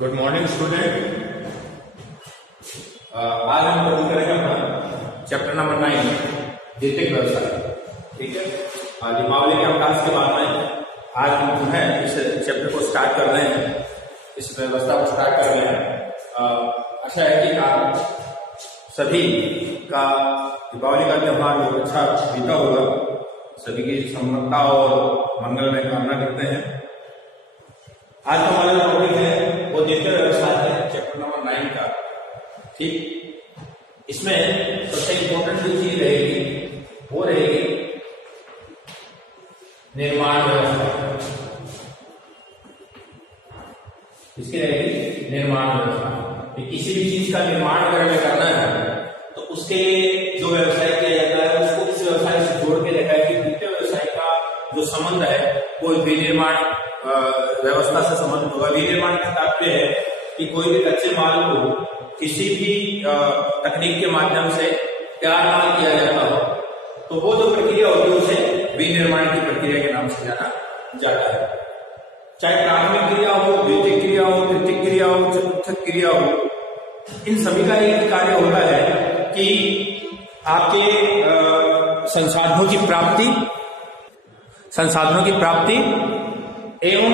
Good morning student. आज हम पढ़ करेंगे अपना चैप्टर नंबर 9 द्वितीयक व्यवसाय। ठीक है, दीपावली के अवकाश के बाद में आज हम जो है इस चैप्टर को स्टार्ट कर रहे हैं, इस व्यवस्था को स्टार्ट कर रहे हैं। आशा है कि आप सभी का दीपावली का त्योहार बहुत अच्छा बीता होगा, सभी की समृद्धता और मंगल में कामना करते हैं। आज का हमारा टॉपिक है वो द्वितीय व्यवसाय है, चैप्टर नंबर 9 का। ठीक, इसमें सबसे इंपॉर्टेंट जो चीज रहेगी वो रहेगी निर्माण व्यवस्था। इसकी रहेगी निर्माण व्यवस्था। किसी भी चीज का निर्माण अगर हमें करना है तो उसके लिए जो व्यवसाय किया जाता है उसको इस व्यवसाय से जोड़ के देखा है कि द्वितीय व्यवसाय का जो संबंध है वो विनिर्माण व्यवस्था से संबंधित होगा। विनिर्माण का तात्पर्य है कि कोई भी कच्चे माल को किसी भी तकनीक के माध्यम से तैयार माल किया जाता हो तो वो जो प्रक्रिया होती है उसे विनिर्माण की प्रक्रिया के नाम से जाना जाता है। चाहे प्राथमिक क्रिया हो, द्वितीयक क्रिया हो, तृतीयक क्रिया हो, चतुर्थक क्रिया हो, इन सभी का एक कार्य होता है कि आपके संसाधनों की प्राप्ति एवं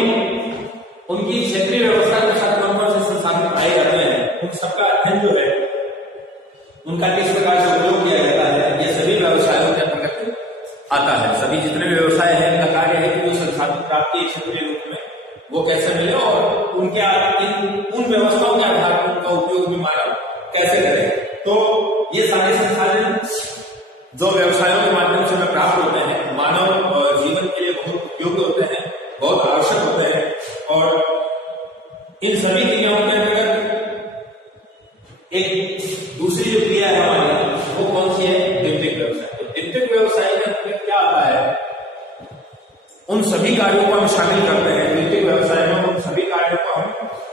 उनकी क्षेत्रीय व्यवस्था के साथ कौन कौन से संसाधन पाए जाते हैं उन सबका अध्ययन जो है उनका किस प्रकार से उपयोग किया जाता है, ये सभी व्यवसायों के अंतर्गत आता है। सभी जितने भी व्यवसाय हैं उनका कार्य है कि जो संसाधन प्राप्ति क्षेत्रीय रूप में वो कैसे मिले और उनके उन व्यवस्थाओं के आधार पर उनका उपयोग भी मानव कैसे करे। तो ये सारे संसाधन जो व्यवसायों के माध्यम से हमें प्राप्त होते हैं मानव जीवन के लिए बहुत उपयोगी होते हैं, बहुत आवश्यक होते हैं। और इन सभी क्रियाओं के अंतर्गत एक दूसरी जो क्रिया है हमारी वो कौन सी है? द्वितीयक व्यवसाय। द्वितीयक व्यवसाय के अंतर्गत क्या आता है? उन सभी कार्यों को हम शामिल करते हैं। द्वितीयक व्यवसाय में उन सभी कार्यों को हम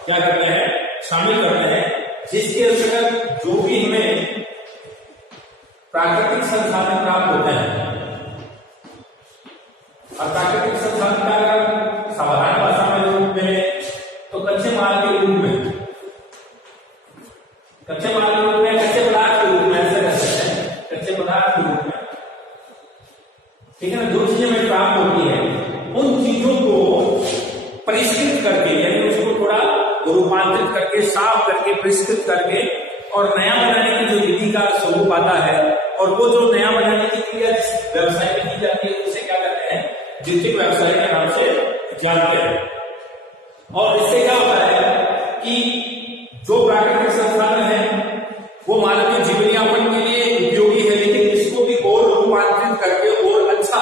क्या करते हैं? शामिल करते हैं जिसके अंतर्गत जो भी हमें प्राकृतिक संसाधन प्राप्त होते हैं। और प्राकृतिक संसाधन का अगर साधारण भाषा में रूप में तो कच्चे माल के रूप में, कच्चे माल के रूप में, कच्चे पदार्थ के रूप में ऐसे कह सकते हैं, कच्चे पदार्थ के रूप में। ठीक है ना, जो चीजें हमें प्राप्त होती है उन चीजों को परिष्कृत करके यानी उसको थोड़ा रूपांतरित करके, साफ करके, परिष्कृत करके और नया बनाने की जो विधि का स्वरूप आता है और वो जो नया बनाने की क्रिया जिस व्यवसाय में की जाती है उसे क्या कहते हैं? द्वितीयक व्यवसाय के नाम से जानते हैं। और इससे क्या होता है कि जो प्राकृतिक संसाधन है वो मानव के जीवन यापन के लिए उपयोगी है, लेकिन इसको भी और रूपांतरित करके और अच्छा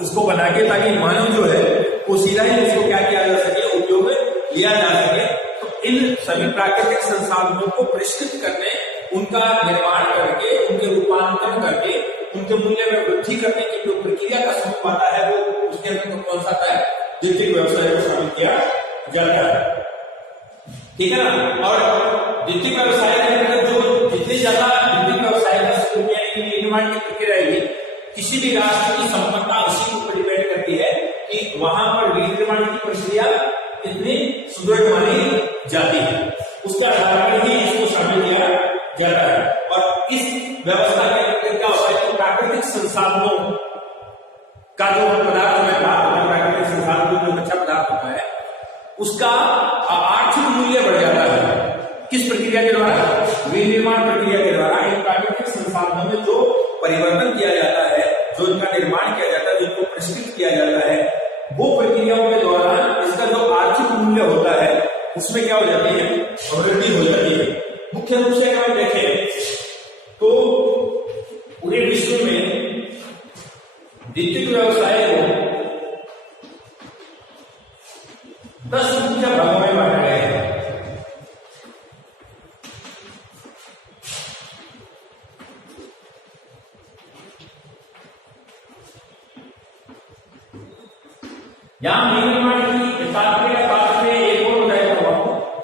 इसको बना के ताकि मानव जो है वो सीधा ही इसको क्या किया जा सके, उपयोग लिया जा सके। तो इन सभी प्राकृतिक संसाधनों को परिष्कृत करने, उनका निर्माण करके, उनके रूपांतरण करके, उनके मूल्य में वृद्धि करने की जो प्रक्रिया का स्वरूप आता है वो उसके अंदर कौन सा आता है? द्वितीयक व्यवसाय को शामिल किया जाता है। ठीक है ना। और द्वितीयक व्यवसाय के अंदर जो जितनी ज्यादा द्वितीयक व्यवसाय का स्वरूप यानी निर्माण की प्रक्रिया रहेगी, किसी भी राष्ट्र की संपन्नता उसी के ऊपर डिपेंड करती है कि वहां पर विनिर्माण की प्रक्रिया कितनी सुदृढ़ मानी जाती है, उसके आधार पर ही इसको शामिल किया जाता है। और इस व्यवस्था के अंदर क्या होता है कि प्राकृतिक संसाधनों का जो पदार्थ में प्राप्त होता है, प्राकृतिक संसाधन जो कच्चा पदार्थ होता है उसका आर्थिक मूल्य बढ़ जाता है। किस प्रक्रिया के द्वारा? विनिर्माण प्रक्रिया के द्वारा। इन प्राकृतिक संसाधनों में जो परिवर्तन किया जाता है, जो इनका निर्माण किया जाता है, जिनको परिष्कृत किया जाता है, वो प्रक्रियाओं के दौरान इसका जो आर्थिक मूल्य होता है उसमें क्या हो जाती है? वृद्धि हो जाती है। मुख्य रूप से अगर देखें तो पूरे विश्व में द्वितीयक व्यवसाय को 10 मुख्य भागों में बांटा गया है। यहां विनिर्माण की तात्पर्य बात में एक और बताया हुआ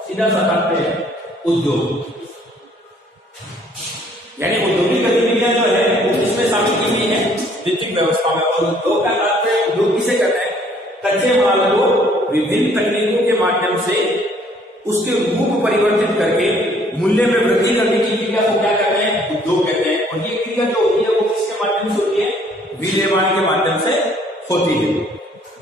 सीधा सा तात्पर्य है उद्योग, यानी औद्योगिक गतिविधियां जो है वो इसमें शामिल की गई है द्वितीयक व्यवस्था में। और उद्योग का तात्पर्य उद्योग किसे कहते हैं? कच्चे माल को विभिन्न तकनीकों के माध्यम से उसके रूप परिवर्तित करके मूल्य में वृद्धि करने की क्रिया को क्या कहते हैं? उद्योग कहते हैं। और ये क्रिया जो होती है वो किसके माध्यम से होती है? विनिर्माण के माध्यम से होती है।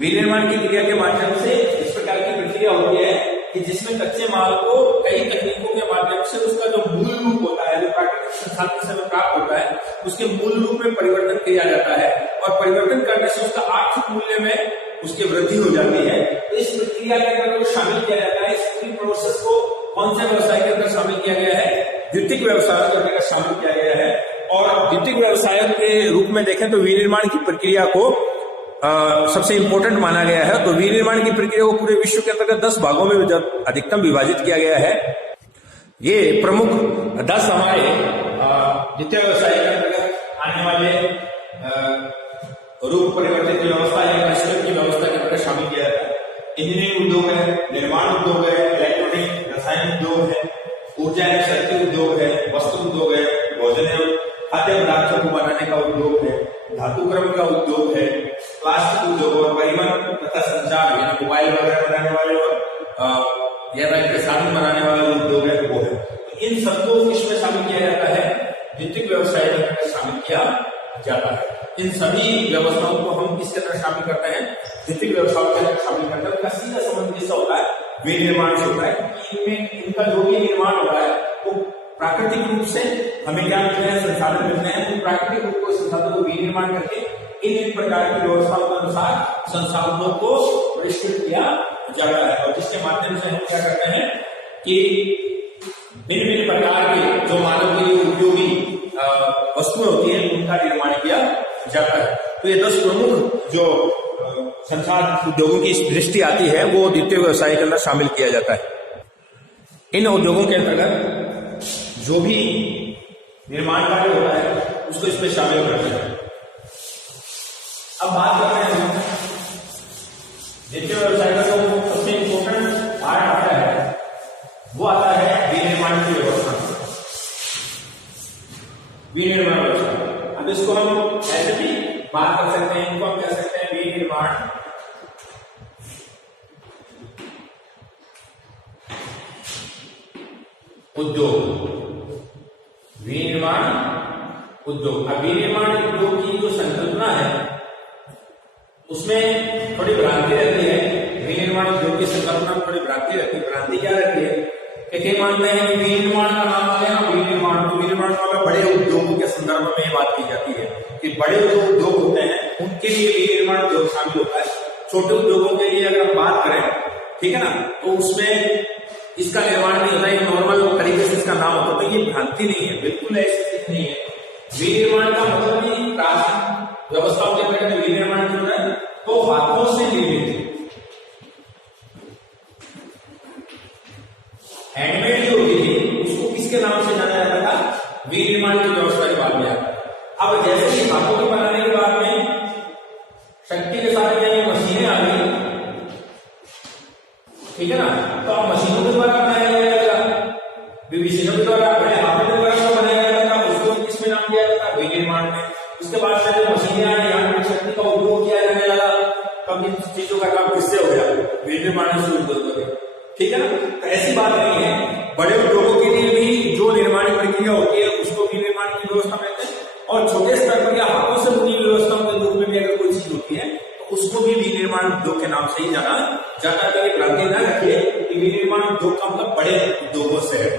विनिर्माण की क्रिया के माध्यम से इस प्रकार की प्रक्रिया होती है कि जिसमें कच्चे माल को कई तकनीकों के माध्यम से उसका जो मूल रूप होता है, जो प्राकृतिक संसाधन से प्राप्त होता है, उसके मूल रूप में परिवर्तन किया जाता है और परिवर्तन करने से उसका आर्थिक मूल्य में उसकी वृद्धि हो जाती है। तो इस प्रक्रिया के अंदर शामिल किया जाता है। इस पूरी प्रोसेस को कौन से व्यवसाय के अंदर शामिल किया गया है? द्वितीयक व्यवसाय के अंदर शामिल किया गया है। और द्वितीयक व्यवसाय के रूप में देखें तो विनिर्माण की प्रक्रिया को सबसे इंपॉर्टेंट माना गया है। तो विनिर्माण की प्रक्रिया को पूरे विश्व के अंतर्गत 10 भागों में अधिकतम विभाजित किया गया है। ये प्रमुख 10 हमारे द्वितीय व्यवसाय के अंतर्गत आने वाले रूप परिवर्तित व्यवस्था या मिश्रण की व्यवस्था के अंतर्गत शामिल किया जाता है। इंजीनियरिंग उद्योग है, निर्माण उद्योग है, इलेक्ट्रॉनिक रसायन उद्योग है, ऊर्जा एवं शक्ति उद्योग है, वस्त्र उद्योग है, भोजन एवं खाद्य पदार्थों को बनाने का उद्योग है, धातुक्रम का उद्योग है, प्लास्टिक उद्योग और परिवहन तथा संचार यानी मोबाइल वगैरह बनाने वाले और यातायात के साधन बनाने वाला उद्योग है वो है। तो इन सबको इसमें शामिल किया जाता है, द्वितीयक व्यवसाय में शामिल किया जाता है। इन सभी व्यवस्थाओं को हम किसके अंदर शामिल करते हैं? द्वितीयक व्यवसाय के अंदर शामिल करते हैं। उनका सीधा संबंध किससे होता है? विनिर्माण से होता है। इनमें इनका जो भी निर्माण होता है वो प्राकृतिक रूप से हमें क्या मिलते हैं? संसाधन मिलते हैं। तो प्राकृतिक रूप को संसाधन को विनिर्माण करके इन प्रकार की व्यवस्थाओं के अनुसार संसाधनों को परिष्कृत किया जाता है और जिसके माध्यम से हम क्या करते हैं कि भिन्न भिन्न प्रकार के जो मानव के लिए उपयोगी वस्तुएं होती हैं उनका निर्माण किया जाता है। तो ये 10 प्रमुख जो संसार उद्योगों की दृष्टि आती है वो द्वितीय व्यवसाय के अंदर शामिल किया जाता है। इन उद्योगों के अंतर्गत जो भी निर्माण कार्य होता है उसको इसमें शामिल करते हैं। अब बात करते हैं द्वितीय व्यवसाय का जो सबसे इंपॉर्टेंट पार्ट आता है वो आता है विनिर्माण की व्यवस्था। विनिर्माण व्यवस्था, अब इसको हम ऐसे भी बात कर सकते हैं, इनको हम कह सकते हैं विनिर्माण उद्योग। विनिर्माण उद्योग, अब विनिर्माण उद्योग की जो संकल्पना है उसमें थोड़ी भ्रांति रहती है। विनिर्माण उद्योग की संकल्पना में थोड़ी भ्रांति रहती है। भ्रांति क्या रहती है कि कई मानते हैं कि विनिर्माण का नाम आ गया विनिर्माण, तो विनिर्माण का बड़े उद्योगों के संदर्भ में ये बात की जाती है कि बड़े जो उद्योग होते हैं उनके लिए विनिर्माण उद्योग शामिल होता है। छोटे उद्योगों के लिए अगर हम बात करें, ठीक है ना, तो उसमें इसका निर्माण नहीं होता है, नॉर्मल तरीके से इसका नाम होता है। तो ये भ्रांति नहीं है, बिल्कुल ऐसी चीज नहीं है। विनिर्माण का मतलब ही प्राचीन व्यवस्थाओं के अंतर्गत विनिर्माण जो है तो हाथों से निर्मित हैंडमेड जो होती थी उसको किसके नाम से जाना जाता था? विनिर्माण की व्यवस्था के बाद में आता। अब जैसे ही हाथों के बनाने के बाद में शक्ति के साथ में मशीनें आ गई, ठीक है ना, तो अब मशीनों के द्वारा बनाया जाएगा, मशीनों के द्वारा अपने हाथों के द्वारा बनाया जाता था, उसको किसमें नाम दिया जाता? विनिर्माण में। उसके बाद से जो मशीनें आई, यांत्रिक शक्ति का उपयोग किया जाने लगा, तब इन चीजों का काम किससे हो गया? विनिर्माण से हो गया, ठीक है ना। तो ऐसी बात नहीं है, बड़े उद्योगों के लिए भी जो निर्माण प्रक्रिया होती है उसको विनिर्माण की व्यवस्था कहते हैं और छोटे स्तर पर या हाथों से बुनी व्यवस्थाओं के रूप में भी अगर कोई चीज होती है तो उसको भी विनिर्माण उद्योग के नाम से ही जाना जाता है। भ्रांति न रखिए कि विनिर्माण उद्योग का मतलब बड़े उद्योगों से है।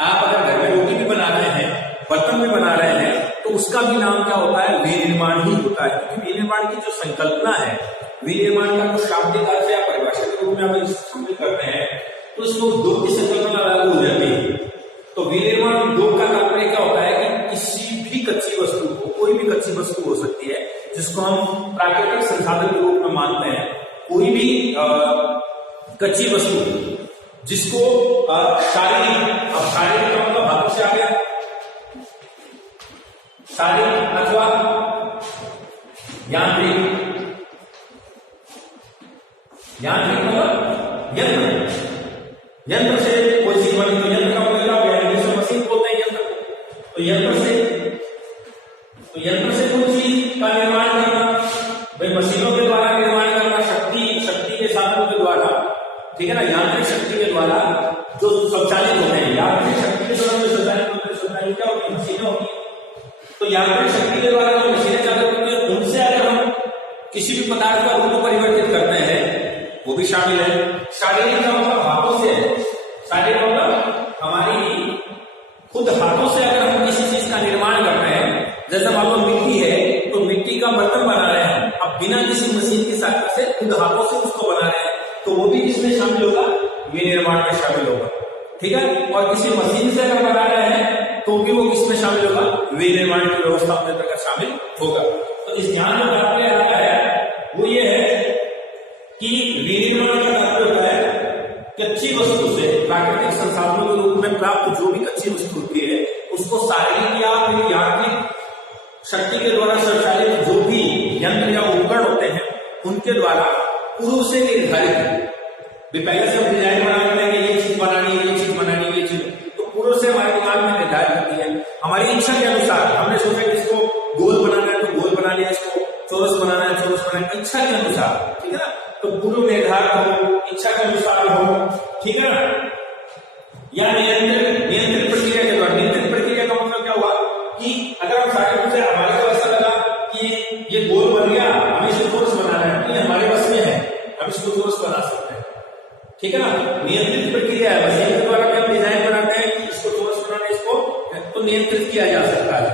आप अगर घर में रोटी भी बना रहे हैं, बर्तन भी बना रहे हैं, तो उसका भी नाम क्या होता है? विनिर्माण ही होता है। क्योंकि विनिर्माण की जो संकल्पना है, विनिर्माण का जो शाब्दिक अर्थ या परिभाषा के रूप में हम शामिल करते हैं तो इसको उद्योग की संकल्पना लागू हो जाती है। तो विनिर्माण उद्योग का तात्पर्य क्या होता है कि किसी भी कच्ची वस्तु को, कोई भी कच्ची वस्तु हो सकती है जिसको हम प्राकृतिक संसाधन के रूप में मानते हैं, कोई भी कच्ची वस्तु जिसको शारीरिक, अब शारीरिक का मतलब हाथों से आ गया, शारीरिक अथवा यांत्रिक, यांत्रिक मतलब यंत्र, यंत्र से कोई चीज बनी तो यंत्र का मतलब जैसे मशीन बोलते हैं यंत्र, तो यंत्र से कोई चीज का निर्माण करना, भाई मशीनों के द्वारा निर्माण करना, शक्ति के साधनों के द्वारा, ठीक है ना, यांत्रिक शक्ति के द्वारा जो संचालित होते हैं, यांत्रिक शक्ति के द्वारा जो संचालित होते हैं, संचालित क्या होती है? मशीनें होती है। तो यांत्रिक शक्ति के द्वारा जो मशीनें चालित होती है, उनसे अगर हम किसी भी पदार्थ का रूप परिवर्तित करते हैं, वो भी शामिल है। शारीरिक का मतलब हाथों से, शारीरिक मतलब हमारी खुद हाथों से अगर हम किसी चीज का निर्माण करते हैं, जैसे मान लो मिट्टी है, तो मिट्टी का बर्तन बना रहे हैं, अब बिना किसी मशीन की सहायता से खुद हाथों से उसको बना रहे हैं, तो वो भी किसमें शामिल होगा? विनिर्माण में शामिल होगा। ठीक है। और किसी मशीन से अगर बना रहे हैं तो भी वो किसमें शामिल होगा? विनिर्माण की व्यवस्था में अंतर्गत शामिल होगा। तो इस ध्यान में तात्पर्य आता है वो ये है कि विनिर्माण का तात्पर्य होता है कच्ची वस्तु से प्राकृतिक संसाधनों के रूप में प्राप्त जो भी कच्ची वस्तु होती है, उसको शारीरिक या फिर यांत्रिक शक्ति के द्वारा संचालित जो भी यंत्र या उपकरण होते हैं, उनके द्वारा पूर्व से निर्धारित, पहले से हम डिजाइन बना लेंगे, ये चीज बनानी है, ये चीज बनानी है, ये चीज, तो पूर्व से हमारे दिमाग में निर्धारित होती है। हमारी इच्छा के अनुसार हमने सोचा कि इसको गोल बनाना है तो गोल बना लिया, इसको चौरस बनाना है चौरस बनाना है, इच्छा के अनुसार। ठीक है ना। तो पूर्व निर्धारित हो, इच्छा के अनुसार हो। ठीक है ना। या नियंत्रित प्रक्रिया के द्वारा, नियंत्रित प्रक्रिया का मतलब क्या हुआ कि अगर हम सारे से हमारे को ऐसा लगा कि ये गोल बन गया, हमें इसको चौरस बनाना है, ये हमारे बस में है, हम इसको चौरस बना सकते हैं। ठीक है ना। नियंत्रित प्रक्रिया है, मशीन के द्वारा हम डिजाइन बनाते हैं कि इसको चौरस बनाना है, इसको तो नियंत्रित किया जा सकता है।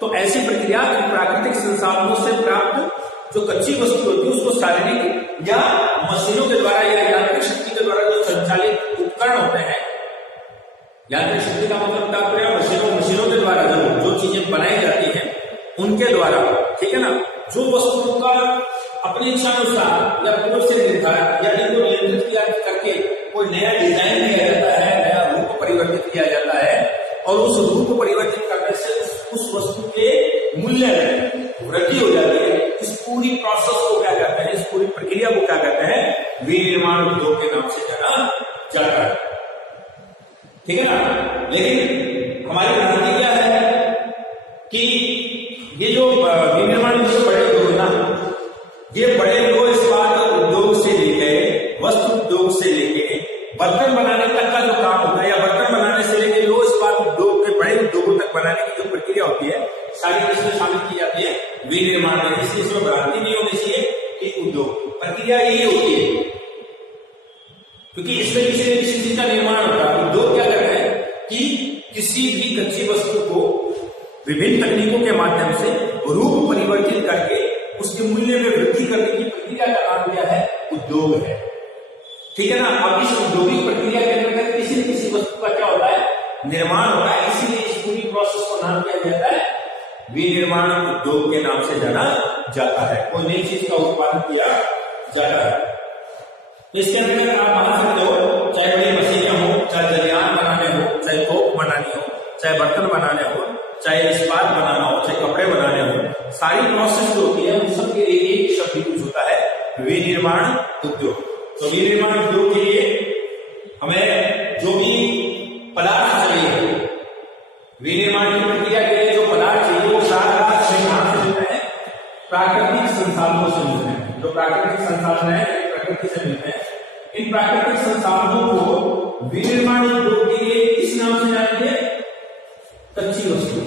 तो ऐसी प्रक्रिया प्राकृतिक संसाधनों से प्राप्त जो कच्ची वस्तु होती है, उसको शारीरिक या मशीनों के द्वारा या यांत्रिक शक्ति के द्वारा जो संचालित उपकरण होते हैं, यांत्रिक शक्ति का मतलब तात्पर्य मशीनों के द्वारा जो चीजें बनाई जाती हैं उनके द्वारा, ठीक है ना, जो वस्तुओं का अपनी इच्छा अनुसार या पूर्व से निर्धारित या इनको नियंत्रित किया करके कोई नया डिजाइन दिया जाता है, नया रूप परिवर्तित किया जाता है, और उस रूप परिवर्तित करने से उस वस्तु के मूल्य में वृद्धि हो जाती है। इस पूरी प्रोसेस को क्या कहते हैं, इस पूरी प्रक्रिया को क्या कहते हैं? विनिर्माण उद्योग के नाम से जाना जाता है। ठीक है ना। लेकिन हमारी भ्रांति क्या है कि ये जो विनिर्माण उद्योग बड़े उद्योग ना, ये बड़े लोह इस्पात उद्योग से लेके वस्त्र उद्योग से लेके बर्तन बनाने तक का जो काम होता है, या बर्तन बनाने से लेके लोह इस्पात उद्योग के बड़े उद्योगों तक बनाने की जो प्रक्रिया होती है, सारी इसमें शामिल की जाती है विनिर्माण में। इसलिए इसमें भ्रांति नहीं होनी चाहिए कि उद्योग प्रक्रिया यही होती है, क्योंकि इसमें किसी न किसी चीज का निर्माण होता है। उद्योग क्या करते हैं कि किसी भी कच्ची वस्तु को विभिन्न तकनीकों के माध्यम से रूप परिवर्तित करके उसके मूल्य में वृद्धि करने की प्रक्रिया का नाम क्या है? उद्योग है। ठीक है ना। अब इस औद्योगिक प्रक्रिया के अंतर्गत किसी न किसी वस्तु का क्या होता है? निर्माण होता है। इसीलिए इस पूरी प्रोसेस को नाम क्या जाता है? विनिर्माण उद्योग के नाम से जाना जाता है। कोई नई चीज का उत्पादन किया जाता है। इसके अंतर्गत आप मान सकते हो, चाहे बड़ी मशीनें हो, चाहे जलयान बनाने हो, चाहे तोप बनानी हो, चाहे बर्तन बनाने हो, चाहे इस्पात बनाना हो, चाहे कपड़े बनाने हो, सारी प्रोसेस जो होती है उन सब के लिए एक शब्द यूज होता है, विनिर्माण उद्योग। तो विनिर्माण उद्योग के लिए हमें जो भी पदार्थ चाहिए, विनिर्माण की प्रक्रिया के लिए जो पदार्थ चाहिए, वो कहाँ से मिलते हैं? प्राकृतिक संसाधनों से मिलते हैं। जो प्राकृतिक संसाधन है प्रकृति से मिलते हैं। इन प्राकृतिक संसाधनों को विनिर्माण उद्योग के लिए किस नाम से जानेंगे? कच्ची वस्तु।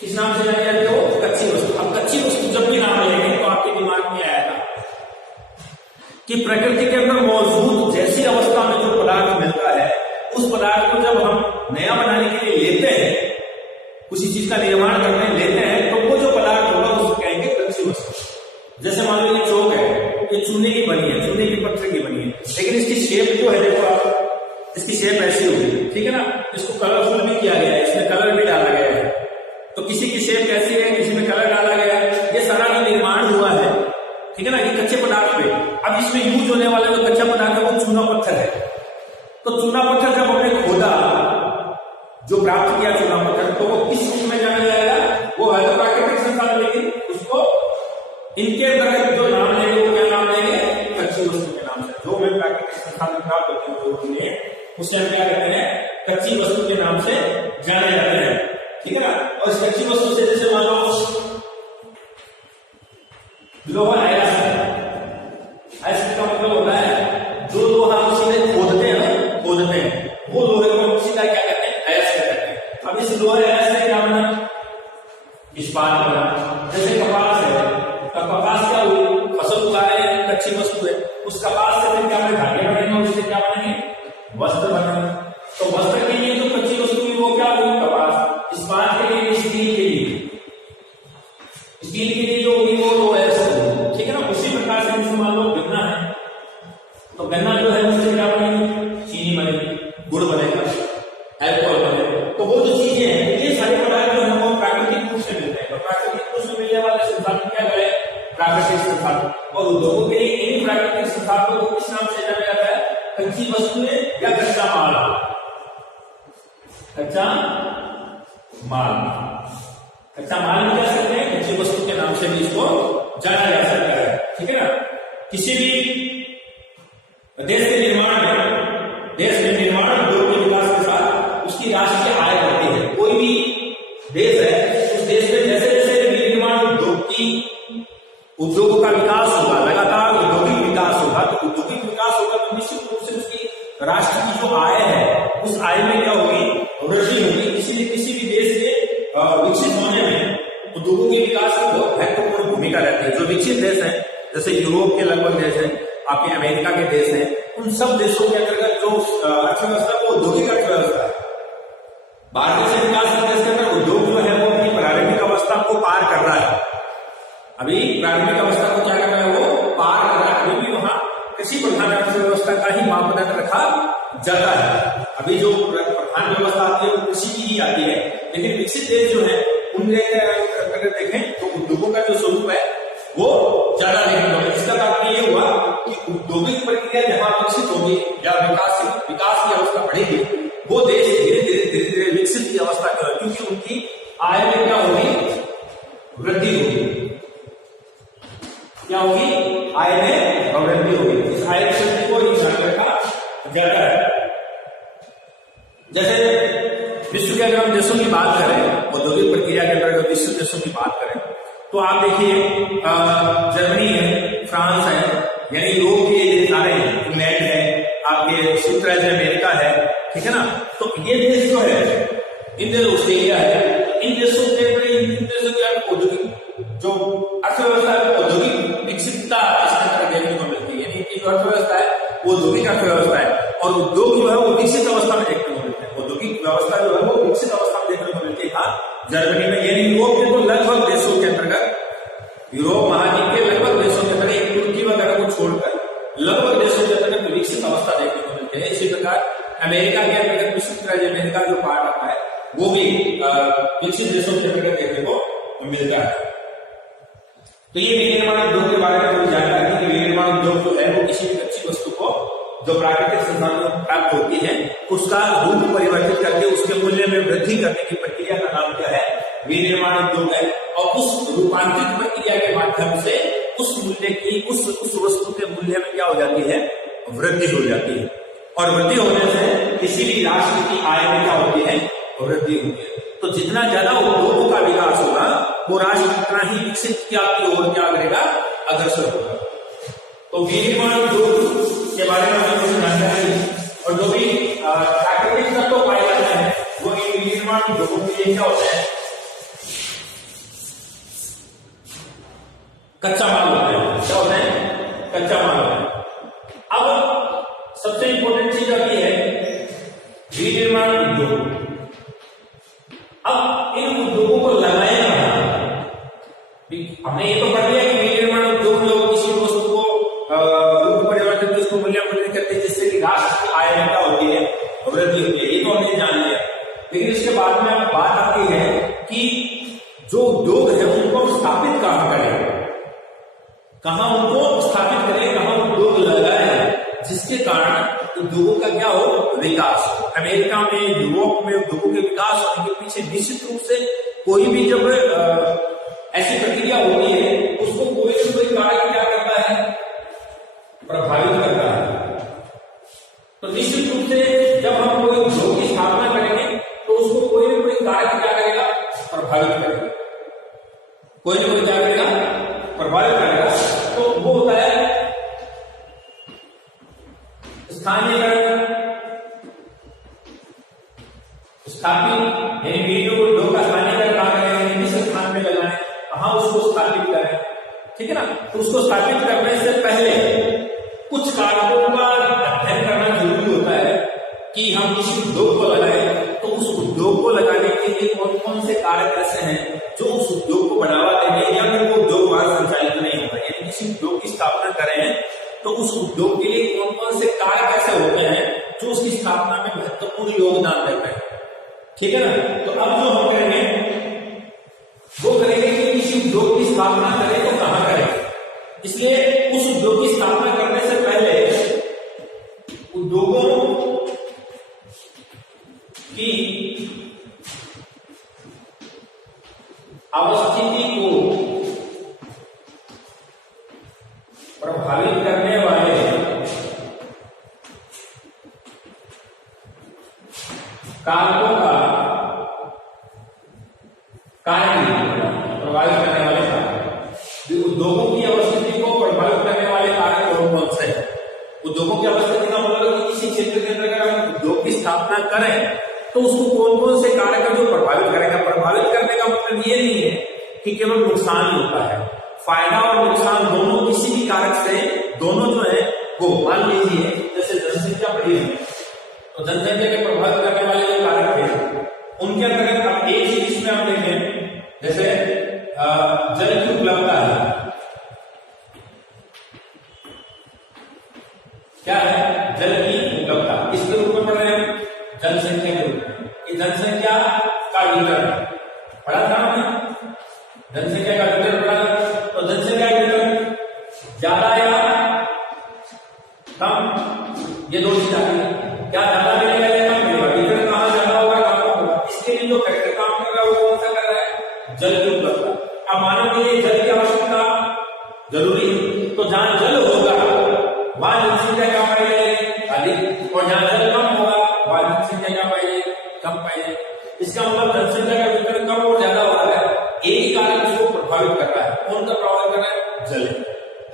किस नाम से जानी जाती है? वो कच्ची वस्तु। अब कच्ची वस्तु जब भी नाम लेंगे तो आपके दिमाग में आएगा कि प्रकृति के अंदर मौजूद जैसी अवस्था में जो पदार्थ मिलता है, उस पदार्थ को जब हम नया बनाने के लिए लेते हैं, किसी चीज का निर्माण करने लेते हैं, तो वो जो पदार्थ होगा उसको कहेंगे कच्ची वस्तु। जैसे मान लो ये चौक है, ये चूने की बनी है, चूने की पत्थर की बनी है, लेकिन इसकी शेप जो है, देखो आप, इसकी शेप ऐसी होगी। ठीक है ना। इसको कलरफुल भी किया गया है, इसमें कलर भी डाला गया है। तो किसी की शेप कैसी है, किसी में कलर डाला गया है, ये सारा जो निर्माण हुआ है, ठीक है ना, ये कच्चे पदार्थ पे। अब इसमें यूज होने वाला जो कच्चा पदार्थ है वो चूना पत्थर है। तो चूना पत्थर जब हमने खोदा, जो प्राप्त किया चूना पत्थर, तो वो किस रूप में जाना जाएगा? वो है तो प्राकृतिक संसाधन, लेकिन उसको इनके अंतर्गत जो नाम लेंगे वो क्या नाम लेंगे? कच्ची वस्तु के नाम से। जो हमें प्राकृतिक संसाधन प्राप्त होते हैं उसे हम क्या कहते हैं? कच्ची वस्तु के नाम से जाने जाते हैं। ठीक है ना। और इस कच्ची वस्तु से जैसे मान लो लोहा एसिड का मतलब होता है जो लोहा जो है उससे क्या बनेगी, चीनी बनेगी, गुड़ बनेगा, अल्कोहल बनेगा। तो वो जो चीजें हैं ये सारे पदार्थ जो है वो प्राकृतिक रूप से मिलते हैं। तो प्राकृतिक रूप से मिलने वाले संसाधन क्या करें, प्राकृतिक संसाधन। और उद्योगों के लिए इन प्राकृतिक संसाधनों को किस नाम से जाना जाता है, कच्ची वस्तुएं या कच्चा माल। कच्चा माल, कच्चा माल भी कह सकते हैं, कच्ची वस्तु के नाम से भी इसको जाना जा सकता है। ठीक है ना। किसी भी देश के निर्माण में, देश में निर्माण उद्योग के विकास के साथ उसकी राष्ट्रीय आय बढ़ती है। कोई भी देश है, उस देश में जैसे जैसे विनिर्माण उद्योगों का विकास होगा, लगातार औद्योगिक विकास होगा, तो औद्योगिक विकास होगा तो निश्चित रूप से उसकी राष्ट्र की जो आय है उस आय में क्या होगी, वृद्धि होगी। इसीलिए किसी भी देश के विकसित होने में उद्योगों के विकास की बहुत महत्वपूर्ण भूमिका रहती है। जो विकसित देश है, जैसे यूरोप के लगभग देश है, आपके अमेरिका के देश हैं, उन सब देशों के अंतर्गत जो अर्थव्यवस्था वो औद्योगिक अर्थव्यवस्था है। भारत से विकास देश के अंदर उद्योग जो है वो अपनी प्रारंभिक अवस्था को पार कर रहा है। अभी प्रारंभिक अवस्था को क्या कर रहा है, वो पार कर रहा है। अभी भी वहां कृषि प्रधान अर्थव्यवस्था का ही मापदंड रखा जाता है। अभी जो प्रधान व्यवस्था आती है वो कृषि की ही आती है। लेकिन विकसित देश जो है उनके अगर देखें तो उद्योगों का जो स्वरूप है वो ज्यादा देखने को मिला। इसका तात्पर्य ये हुआ कि औद्योगिक प्रक्रिया जहां विकसित होगी या विकास की अवस्था बढ़ेगी, वो देश धीरे धीरे विकसित की अवस्था की होगी, क्योंकि उनकी आय में क्या होगी, वृद्धि होगी। क्या होगी, आय में वृद्धि होगी। इस आय की वृद्धि को ही ध्यान रखा जाता है। जैसे विश्व के अगर हम देशों की बात करें, औद्योगिक प्रक्रिया के अंतर्गत विश्व देशों की बात करें, तो आप देखिए जर्मनी है, फ्रांस है, यानी यूरोप के ये सारे हैं, इंग्लैंड है, आपके संयुक्त राज्य अमेरिका है, ठीक है ना। तो ये देश जो है, इन देश ऑस्ट्रेलिया है, इन देशों के औद्योगिक जो अर्थव्यवस्था है औद्योगिक विकसितता इसके अंदर देखने को मिलती है। यानी इनकी जो अर्थव्यवस्था है वो औद्योगिक अर्थव्यवस्था है, और उद्योग जो है वो विकसित अवस्था में देखने को मिलते हैं। औद्योगिक व्यवस्था जो है वो विकसित अवस्था में देखने को मिलती है जर्मनी में। यानी यूरोप के तो लगभग देशों के अंतर्गत, यूरोप महाद्वीप के लगभग देशों के अंतर्गत, तुर्की वगैरह को छोड़कर लगभग देशों के अंतर्गत विकसित अवस्था देखने को मिलती है। इसी प्रकार अमेरिका के अंतर्गत विश्व राज्य अमेरिका जो पार्ट आता है वो भी विकसित देशों के अंतर्गत देखने को मिलता है। तो ये विनिर्माण उद्योग के बारे में थोड़ी जानकारी कि विनिर्माण उद्योग जो है वो किसी भी अच्छी वस्तु को जो प्राकृतिक संसाधनों प्राप्त होती है उसका रूप परिवर्तित करके उसके मूल्य में वृद्धि करने की प्रक्रिया का नाम क्या है, विनिर्माण उद्योग है। और उस रूपांतरित प्रक्रिया के माध्यम से उस मूल्य की उस वस्तु के मूल्य में क्या हो जाती है, वृद्धि हो जाती है। और वृद्धि होने से किसी भी राष्ट्र की आय में क्या होती है, वृद्धि होती है। तो जितना ज्यादा उद्योगों का विकास होगा वो राष्ट्र उतना ही विकसित की ओर क्या करेगा, अग्रसर होगा। तो विनिर्माण उद्योग के बारे में हमें कुछ जानकारी और जो भी प्राकृतिक तत्व पाए जाते हैं वो इन विनिर्माण उद्योगों के लिए क्या होता है, कच्चा माल होता है। क्या होता है, कच्चा माल होता है। अब सबसे इंपॉर्टेंट चीज आती है विनिर्माण उद्योग। अब इन उद्योगों को लगाया हमने ये तो पढ़ लिया कि विनिर्माण उद्योग जो किसी वस्तु को रूप परिवर्तित उसको मूल्यांकन करते हैं जिससे कि राष्ट्र की आय में क्या होती है, वृद्धि होती है। ये तो हमने जान लिया। लेकिन इसके बाद में बात आती है कि जो उद्योग है उनको स्थापित कहां करें, कहां उनको स्थापित करें, कहां उद्योग लगाए जिसके कारण उद्योगों का क्या हो, विकास हो। अमेरिका में, यूरोप में उद्योगों के विकास होने के पीछे निश्चित रूप से कोई भी जब ऐसी प्रक्रिया होती है उसको कोई न कोई कारक क्या करता है, प्रभावित करता है। तो निश्चित रूप से जब हम कोई उद्योग की स्थापना करेंगे तो उसको कोई न कोई कारक क्या करेगा, प्रभावित करेगा, कोई न कोई क्या करेगा, प्रभावित करेगा। तो वो होता है स्थानीयकरण, स्थापित, यानी वीडियो उद्योग का स्थानीयकरण कहां करें, किस स्थान में लगाएं, कहां उसको स्थापित करें, ठीक है ना। तो उसको स्थापित करने से पहले कुछ कारकों का अध्ययन करना जरूरी होता है कि हम किसी उद्योग को लगाएं तो उस उद्योग को लगाने के लिए कौन कौन से कारक ऐसे हैं जो उस उद्योग को बढ़ावा देंगे या फिर वो उद्योग वहां संचालित नहीं होगा। यानी किसी उद्योग की स्थापना करें तो उस उद्योग के लिए कौन कौन से कारक ऐसे होते हैं जो उसकी स्थापना में महत्वपूर्ण योगदान देते हैं। ठीक है ना। तो अब जो हम करेंगे वो करेंगे कि किसी उद्योग की स्थापना करें तो कहां करें। इसलिए उस उद्योग की स्थापना करने से पहले उद्योगों की अवस्थिति को प्रभावित करने वाले कारकों का कारण प्रभावित करने वाले कारक। उद्योगों की अवस्थिति को प्रभावित करने वाले कारक कौन कौन से हैं। उद्योगों की अवस्थिति का मतलब कि किसी क्षेत्र के अंदर अगर हम उद्योग की स्थापना करें तो उसको कौन कौन से कारक है जो प्रभावित करेगा। प्रभावित करने का मतलब ये नहीं है कि केवल नुकसान ही होता है, फायदा और नुकसान दोनों किसी भी कारक से दोनों जो है वो मान लीजिए जैसे जनसंख्या बढ़ी है तो जनसंख्या के प्रभावित करने वाले जो कारक थे उनके अंतर्गत अब एक चीज इसमें हम देखें जैसे जल की उपलब्धता है। क्या है? जल की उपलब्धता। किसके रूप में पढ़ रहे हैं? जनसंख्या के रूप में। ये जनसंख्या का वितरण पढ़ा था हमने, जनसंख्या का वितरण पढ़ा। तो जनसंख्या का वितरण ज्यादा या कम, ये दो चीज आती है। क्या ज्यादा मिलेगा या कम मिलेगा, वितरण कहां ज्यादा होगा कहां कम होगा। इसके लिए जो फैक्टर काम कर रहा है वो कौन सा कर रहा है? जल की उपलब्धता। अब मानो कि जल की आवश्यकता जरूरी है तो जहां जल होगा वहां जनसंख्या क्या पाई जाएगी? अधिक, और जहां जल कम होगा वहां जनसंख्या क्या पाई जाएगी? कम पाई जाएगी। इसका मतलब जनसंख्या का वितरण कम और ज्यादा हो रहा है, एक ही कारक इसको प्रभावित कर रहा है। कौन सा प्रभावित कर रहा है? जल।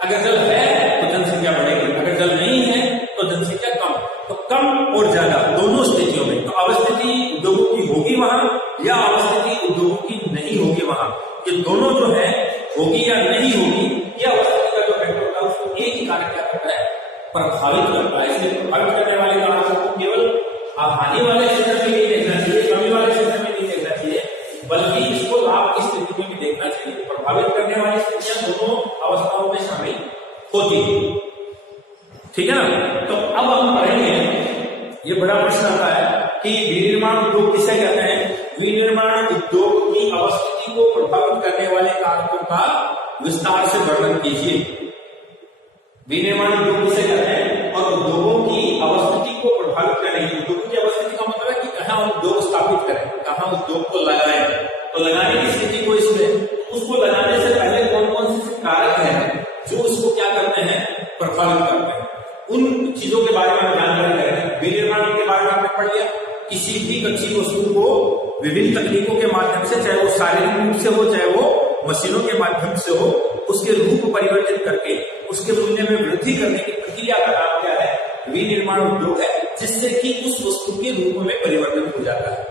अगर जल है तो जनसंख्या बढ़ेगी, अगर जल नहीं है तो जनसंख्या कम। तो कम और ज्यादा दोनों स्थितियों में तो अवस्थिति उद्योगों की होगी वहां या अवस्थिति उद्योगों की नहीं होगी वहां। ये दोनों जो है होगी या नहीं होगी, यह अवस्थिति का जो फैक्टर होता है उसको एक ही कारक क्या करता है? प्रभावित करता है। इसलिए प्रभावित करने वाले कारकों को केवल हानि वाले क्षेत्र में नहीं देखना चाहिए, कमी वाले क्षेत्र में नहीं देखना चाहिए, बल्कि इसको लाभ की स्थिति में भी देखना चाहिए। प्रभावित करने वाली स्थितियां दोनों अवस्थाओं में शामिल होती है। ठीक है ना। तो अब हम पढ़ेंगे, ये बड़ा प्रश्न आता है कि विनिर्माण उद्योग किसे कहते हैं। विनिर्माण उद्योग की अवस्थिति को प्रभावित करने वाले कारकों का विस्तार से वर्णन कीजिए। विनिर्माण उद्योग किसे कहते हैं और उद्योगों की अवस्थिति को प्रभावित करने की। उद्योगों की अवस्थिति का मतलब है कि कहां उद्योग स्थापित करें, कहां उद्योग को लगाएं। तो लगाने की स्थिति को इसमें उसको लगाने से पहले कौन कौन से कारक हैं जो उसको क्या करते हैं? प्रभावित करते हैं। उन चीजों के बारे में जानकारी करेंगे। विनिर्माण के बारे में आपने पढ़ लिया, किसी भी कच्ची वस्तु को विभिन्न तकनीकों के माध्यम से, चाहे वो शारीरिक रूप से हो चाहे वो मशीनों के माध्यम से हो, उसके रूप परिवर्तित करके उसके मूल्य में वृद्धि करने की प्रक्रिया का नाम क्या है? विनिर्माण उद्योग है, जिससे कि उस वस्तु के रूप में परिवर्तन हो जाता है।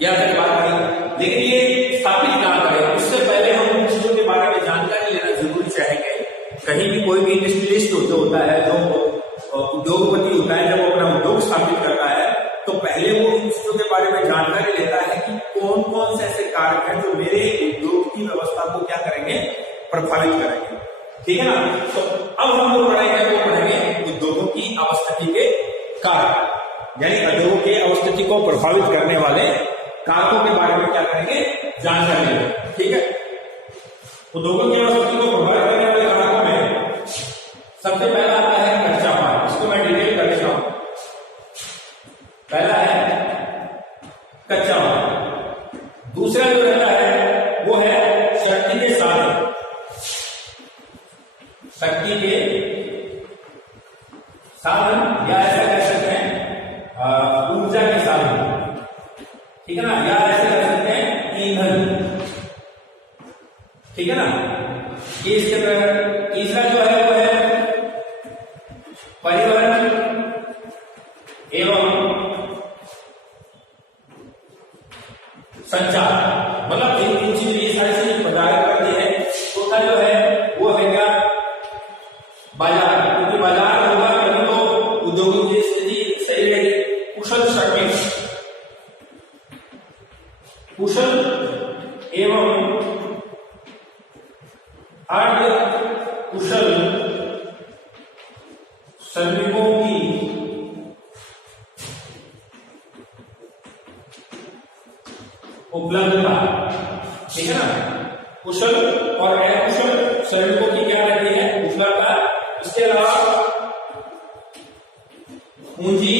यह तक बात आई, लेकिन ये स्थापित कहां करें उससे पहले हम उन चीजों के बारे में जानकारी लेना जरूरी चाहेंगे। कहीं भी कोई भी इंडस्ट्रियलिस्ट जो होता है, जो उद्योगपति होता है, जब वो अपना उद्योग स्थापित करता है तो पहले वो इन चीजों के बारे में जानकारी लेता है कि कौन कौन से ऐसे कारक हैं जो मेरे उद्योग की व्यवस्था को क्या करेंगे? प्रभावित करेंगे। ठीक है ना। तो अब हम लोग पढ़ेंगे उद्योगों की अवस्थिति के कारक, यानी उद्योगों के अवस्थिति को प्रभावित करने वाले कारकों के बारे में क्या करेंगे? जानकारी लेंगे। ठीक है। उद्योगों की अवस्थिति को प्रभावित करने वाले कारकों में सबसे पहला आता है कच्चा माल। इसको मैं डिटेल कर देता हूं। पहला है कच्चा माल, दूसरा जो रहता है वो है शक्ति के साधन। शक्ति के साधन या ऐसा कह सकते हैं ऊर्जा के साधन। ठीक है ना, या ऐसे कह सकते हैं ईंधन। ठीक है ना। ये इसके तरह तीसरा जो है वो है परिवहन एवं संचार। मतलब इन तीन चीजें ये सारी चीजें प्रदान करती है। चौथा जो है वो है क्या? बाजार। क्योंकि बाजार होगा तभी तो उद्योगों की स्थिति सही रहेगी। कुशल श्रमिक, कुशल एवं अर्ध कुशल उपलब्धता, ठीक है ना। कुशल और अकुशल श्रमिकों की क्या रहती है, उपलब्धता। इसके अलावा पूंजी,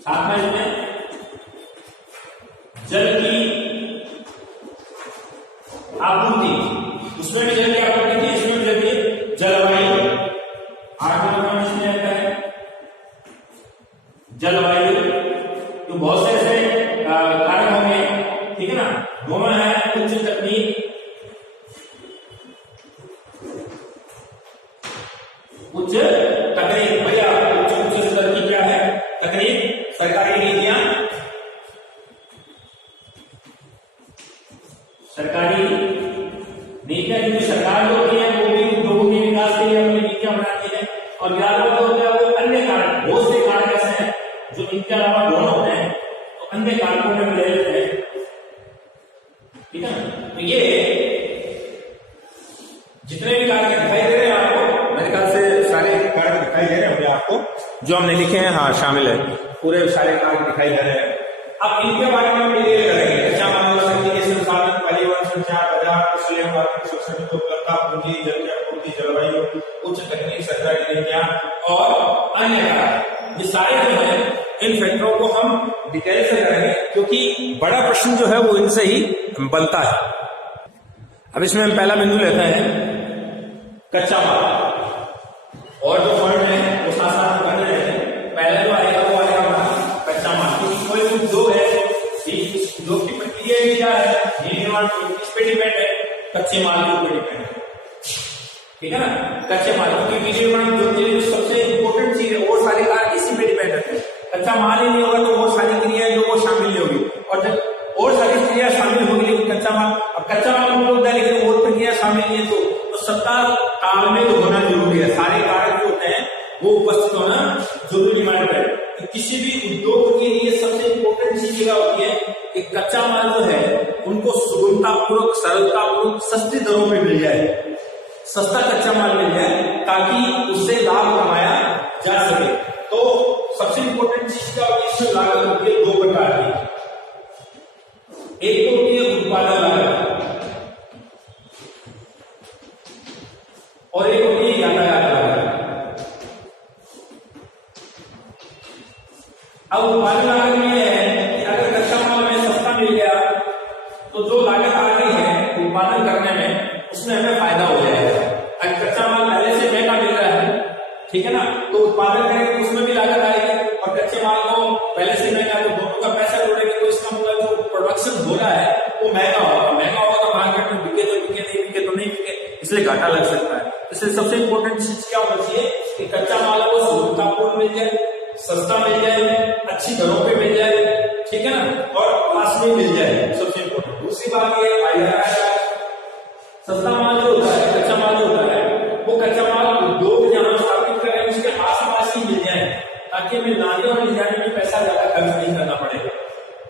साथ में इसमें जल की आपूर्ति, उसमें भी जल की आपूर्ति थी, इसमें भी जल की जलवायु, आठ इसमें रहता है जलवायु। तो बहुत से ऐसे कारक होंगे, ठीक है ना। दोनों है उच्च तकनीक, उच्च तकनीक, भैया उच्च स्तर की क्या है तकनीक, सरकारी नीतियां, सरकारी नीतियां क्योंकि सरकार जो होती है वो भी उद्योगों के विकास के लिए अपनी नीतियां बनाती है। और ग्रामीण जो होता है वो अन्य कारक, बहुत से कारक ऐसे हैं जो इनके अलावा दोनों होते हैं तो अन्य कारकों में मिले रहते हैं, ठीक है। तो ये जितने भी कारक दिखाई दे रहे हैं आपको, मेरे ख्याल से सारे कारक दिखाई दे रहे होंगे आपको जो हमने लिखे हैं, हाँ शामिल है, पूरे सारे कारक दिखाई दे रहे हैं। अब इनके बारे में क्लियर करेंगे, कच्चा माल, शक्ति के संसाधन, पर्यावरण, संचार, बाजार, कुशल मार्केट, शोषण, उपलब्धता, पूंजी, जल की आपूर्ति, जलवायु, उच्च तकनीक, सरकारी नीतियां और अन्य कारक। ये सारे जो है इन फैक्टरों को हम डिटेल से करेंगे क्योंकि बड़ा प्रश्न जो है वो इनसे ही बनता है। अब इसमें हम पहला बिंदु लेते हैं कच्चा माल, और जो पॉइंट है वो साथ साथ पढ़ रहे हैं। पहला जो आएगा वो आएगा हमारा कच्चा माल, क्योंकि कोई भी उद्योग है, इस उद्योग की प्रक्रिया भी क्या है, निर्माण किस पे डिपेंड है, कच्चे माल के ऊपर डिपेंड है, ठीक है ना। कच्चे माल की विनिर्माण जो सबसे इंपॉर्टेंट चीज है, वो सारे कारक इसी पे डिपेंड रहते हैं। कच्चा माल ही नहीं होगा तो वो सारी क्रियाएं जो वो शामिल नहीं होगी, और जब और सारी क्रिया शामिल होगी लेकिन कच्चा माल, अब कच्चा माल उपलब्ध है लेकिन और प्रक्रिया शामिल नहीं है तो सबका तालमेल होना जरूरी है। सारे कारक जो होते हैं वो उपस्थित होना जरूरी माना जाता है। तो किसी भी उद्योग के लिए सबसे इंपॉर्टेंट चीज क्या होती है कि कच्चा माल जो है उनको सुगमतापूर्वक, सरलतापूर्वक, सस्ती दरों में मिल जाए, सस्ता कच्चा माल मिल जाए ताकि उससे लाभ कमाया जा सके। तो सबसे इंपॉर्टेंट चीज क्या होती है, इसमें लागत होती है दो प्रकार की, एक तो होती है उत्पादन लागत और एक होती है यातायात लागत। अब उत्पादन लागत में है कि अगर कच्चा माल में सस्ता मिल गया तो जो लागत आ रही है उत्पादन करने में उसमें हमें फायदा हो जाएगा। अगर कच्चा माल पहले से महंगा मिल रहा है, ठीक है ना, तो उत्पादन करेंगे तो उसमें भी लागत आएगी, और कच्चे माल को पहले से महंगा तो दोनों का पैसा जोड़ेंगे तो इसका मतलब जो प्रोडक्शन हो रहा है वो महंगा होगा, महंगा होगा तो मार्केट में बिके तो बिके, नहीं बिके तो नहीं बिके, इसलिए घाटा लग सकता है। इसलिए सबसे इंपॉर्टेंट चीज क्या होना चाहिए कि कच्चा माल को सुगमतापूर्ण मिल जाए, सस्ता मिल जाए, अच्छी दरों पे मिल जाए, ठीक है ना, और पास में मिल जाए, सबसे इंपॉर्टेंट। दूसरी बात ये सस्ता माल जो होता है, कच्चा माल जो होता है वो कच्चा माल उद्योग जहां स्थापित करें उसके आसपास ही मिल जाए ताकि हमें लाने और ले जाने में पैसा ज्यादा खर्च नहीं करना पड़ेगा,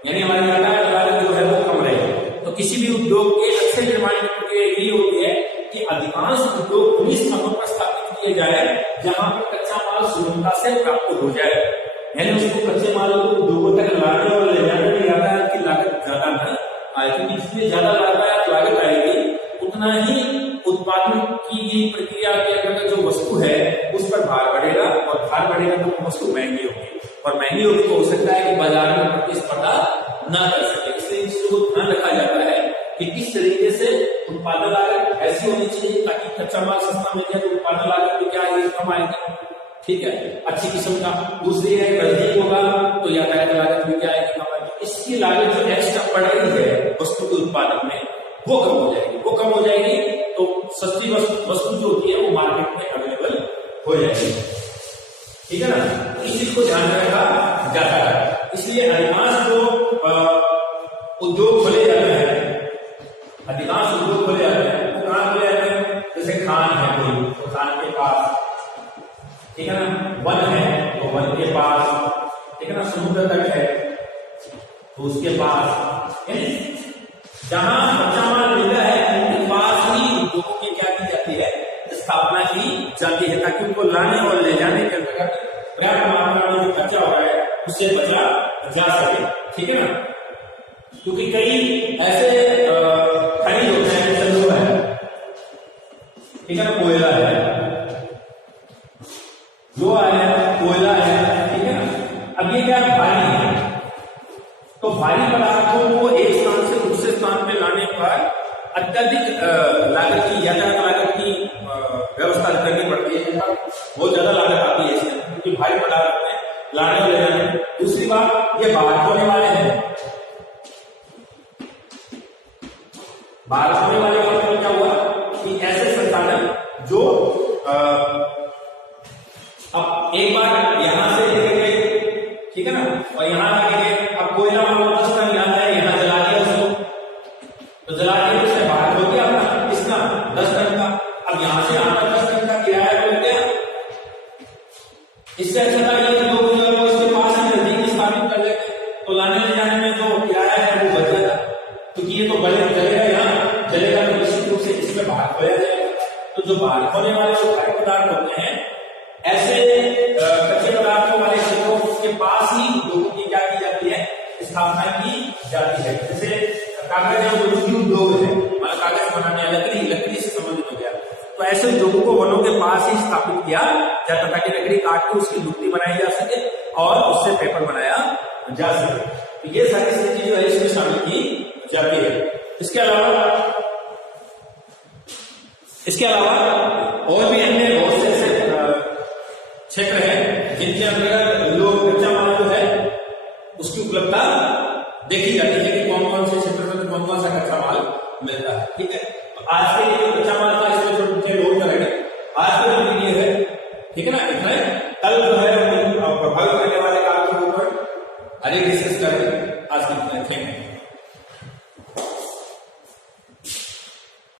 यानी हमारी यातायात लागत जो है वो कम रहेगी। तो किसी भी उद्योग के अच्छे निर्माण की प्रक्रिया यही होती है कि अधिकांश उद्योग उन्हीं स्थानों पर स्थापित किए जाए जहां पर कच्चा माल सुगमता से प्राप्त हो जाए, यानी उसको कच्चे माल को उद्योगों तक लाने और ले जाने में यातायात की लागत ज्यादा न आए, क्योंकि जितनी ज्यादा लागत आएगी उतना ही उत्पादन की गई प्रक्रिया के अंतर्गत जो वस्तु है उस पर भार बढ़ेगा, और भार बढ़ेगा तो वस्तु महंगी होगी, और महंगी होगी तो हो सकता है कि बाजार में प्रतिस्पर्धा न कर सके। इसलिए इस चीज को ध्यान रखा जाता है कि किस तरीके से उत्पादन लागत ऐसी होनी चाहिए ताकि कच्चा माल सस्ता मिल जाए तो उत्पादन लागत भी क्या आएगी, कम आएगी, ठीक है, अच्छी किस्म का। दूसरी है नजदीक होगा तो यातायात लागत भी क्या आएगी, कम आएगी। इसकी लागत जो एक्स्ट्रा पड़ रही है वस्तु के उत्पादन में वो कम हो जाएगी, वो कम हो जाएगी तो सस्ती वस्तु जो होती है वो मार्केट में अवेलेबल हो जाएगी, ठीक है ना। इस चीज को ध्यान रखा जाता है। इसलिए अधिकांश जो उद्योग खोले जाते हैं, अधिकांश उद्योग खोले जाते हैं वो कहां खोले जाते हैं, जैसे खान है कोई तो खान के पास, ठीक है ना, वन है तो वन के पास, ठीक है ना, समुद्र तट है तो उसके पास, जहां कच्चा माल मिल रहा है उनके पास ही उद्योगों की क्या की जाती है, स्थापना की जाती है ताकि उनको लाने और ले जाने के अंतर्गत पर्याप्त मात्रा में जो खर्चा हो रहा है उससे बचा जा सके, ठीक है ना। क्योंकि कई ऐसे खनिज होते हैं, जैसे लोहा है, ठीक है ना, कोयला है, लोहा है, कोयला है, ठीक है ना। अब ये क्या भारी है, तो भारी पदार्थों को एक स्थान से दूसरे स्थान पे लाने पर अत्यधिक लागत की, यातायात लागत की व्यवस्था करनी पड़ती है, बहुत ज्यादा लागत आती है इसमें, क्योंकि भारी पदार्थ में लाने और ले जाने। दूसरी बात, ये बाहर होने वाले हैं, बाहर होने वाले का मतलब क्या हुआ कि ऐसे संसाधन जो अब एक बार यहां से लेके गए, ठीक है ना, और यहां लेके गए, अब कोयला मान लो 10 टन यहां है, यहां जला दिया उसको, तो जला दिया तो उससे बाहर हो गया अपना किसका 10 टन का। अब यहां से आना 10 टन का किराया तो हो गया। इससे अच्छा था ये कि लोग इसके पास ही नजदीक स्थापित कर लेते, तो लाने ले जाने में जो किराया है वो बच जाता, क्योंकि ये तो जलेगा, यहाँ जलेगा तो निश्चित रूप से इसमें बाहर खोया जाएगा। तो जो बाहर खोने वाले जो खाद्य पदार्थ होते हैं, ऐसे कच्चे पदार्थों वाले क्षेत्रों के पास ही उद्योगों की क्या की जाती है, स्थापना की जाती है। जैसे कागज या उद्योग है, मतलब कागज बनाने, लकड़ी से संबंधित हो गया, तो ऐसे उद्योगों को वनों के पास ही स्थापित किया जाता था कि लकड़ी काट के उसकी लुगदी बनाई जा सके और उससे पेपर बनाया जा सके। तो ये सारी चीजें जो है इसमें शामिल की जाती है। इसके अलावा और भी अन्य बहुत से क्षेत्र है जिनके अंतर्गत लोग कच्चा माल जो है उसकी उपलब्धता देखी जाती है कि कौन कौन से क्षेत्र में कौन कौन सा कच्चा माल मिलता है। ठीक है, तो आज के लिए कच्चा माल का इसमें जो लोड करेंगे, आज के लिए है, ठीक है ना, इतना कल जो है प्रभावित करने वाले काम के ऊपर आगे डिस्कस करेंगे। आज के लिए थैंक यू।